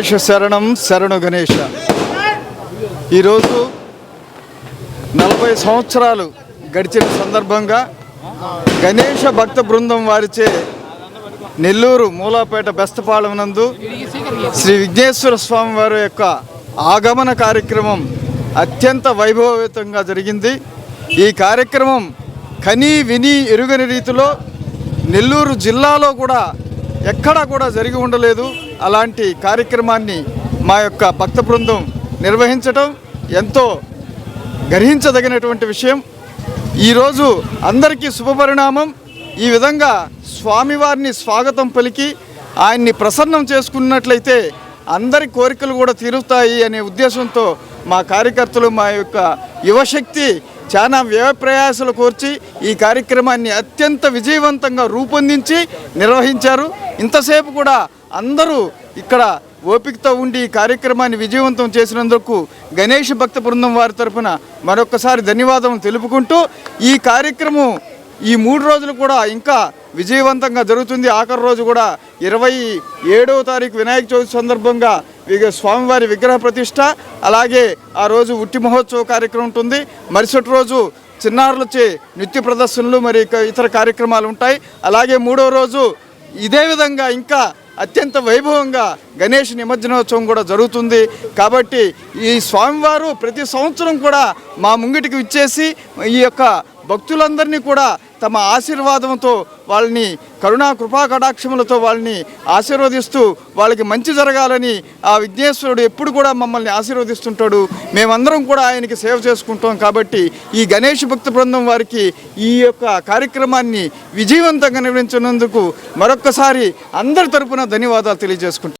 గణేష శరణం శరణు గణేష. ఈరోజు 40 సంవత్సరాలు గడిచిన సందర్భంగా గణేష భక్త బృందం వారిచే నెల్లూరు మూలాపేట బెస్తపాలెం నందు శ్రీ విఘ్నేశ్వర స్వామి వారి యొక్క ఆగమన కార్యక్రమం అత్యంత వైభవయుతంగా జరిగింది. ఈ కార్యక్రమం కనీ విని ఎరుగని రీతిలో నెల్లూరు జిల్లాలో కూడా ఎక్కడా కూడా జరిగి ఉండలేదు. అలాంటి కార్యక్రమాన్ని మా యొక్క భక్త బృందం నిర్వహించటం ఎంతో గర్హించదగినటువంటి విషయం. ఈరోజు అందరికీ శుభపరిణామం. ఈ విధంగా స్వామివారిని స్వాగతం పలికి ఆయన్ని ప్రసన్నం చేసుకున్నట్లయితే అందరి కోరికలు కూడా తీరుతాయి అనే ఉద్దేశంతో మా కార్యకర్తలు, మా యొక్క యువశక్తి చాలా వ్యయ ప్రయాసాలు కోర్చి ఈ కార్యక్రమాన్ని అత్యంత విజయవంతంగా రూపొందించి నిర్వహించారు. ఇంతసేపు కూడా అందరూ ఇక్కడ ఓపికతో ఉండి ఈ కార్యక్రమాన్ని విజయవంతం చేసినందుకు గణేష్ భక్త బృందం వారి తరఫున మరొకసారి ధన్యవాదాలు తెలుపుకుంటూ ఈ కార్యక్రమం ఈ 3 రోజులు కూడా ఇంకా విజయవంతంగా జరుగుతుంది. ఆఖరి రోజు కూడా 27వ తారీఖు వినాయక చవితి సందర్భంగా స్వామివారి విగ్రహ ప్రతిష్ట, అలాగే ఆ రోజు ఉట్టి మహోత్సవ కార్యక్రమం ఉంటుంది. మరుసటి రోజు చిన్నారులచే నృత్య ప్రదర్శనలు, మరి ఇతర కార్యక్రమాలు ఉంటాయి. అలాగే 3వ రోజు ఇదే విధంగా ఇంకా అత్యంత వైభవంగా గణేష్ నిమజ్జనోత్సవం కూడా జరుగుతుంది. కాబట్టి ఈ స్వామివారు ప్రతి సంవత్సరం కూడా మా ముంగిటికి ఇచ్చేసి ఈ యొక్క భక్తులందరినీ కూడా తమ ఆశీర్వాదంతో వాళ్ళని కరుణా కృపా కటాక్షములతో వాళ్ళని ఆశీర్వదిస్తూ వాళ్ళకి మంచి జరగాలని ఆ విఘ్నేశ్వరుడు ఎప్పుడు కూడా మమ్మల్ని ఆశీర్వదిస్తుంటాడు. మేమందరం కూడా ఆయనకి సేవ చేసుకుంటాం. కాబట్టి ఈ గణేష్ భక్త బృందం వారికి ఈ యొక్క కార్యక్రమాన్ని విజయవంతంగా నిర్వహించినందుకు మరొక్కసారి అందరి తరపున ధన్యవాదాలు తెలియజేసుకుంటాం.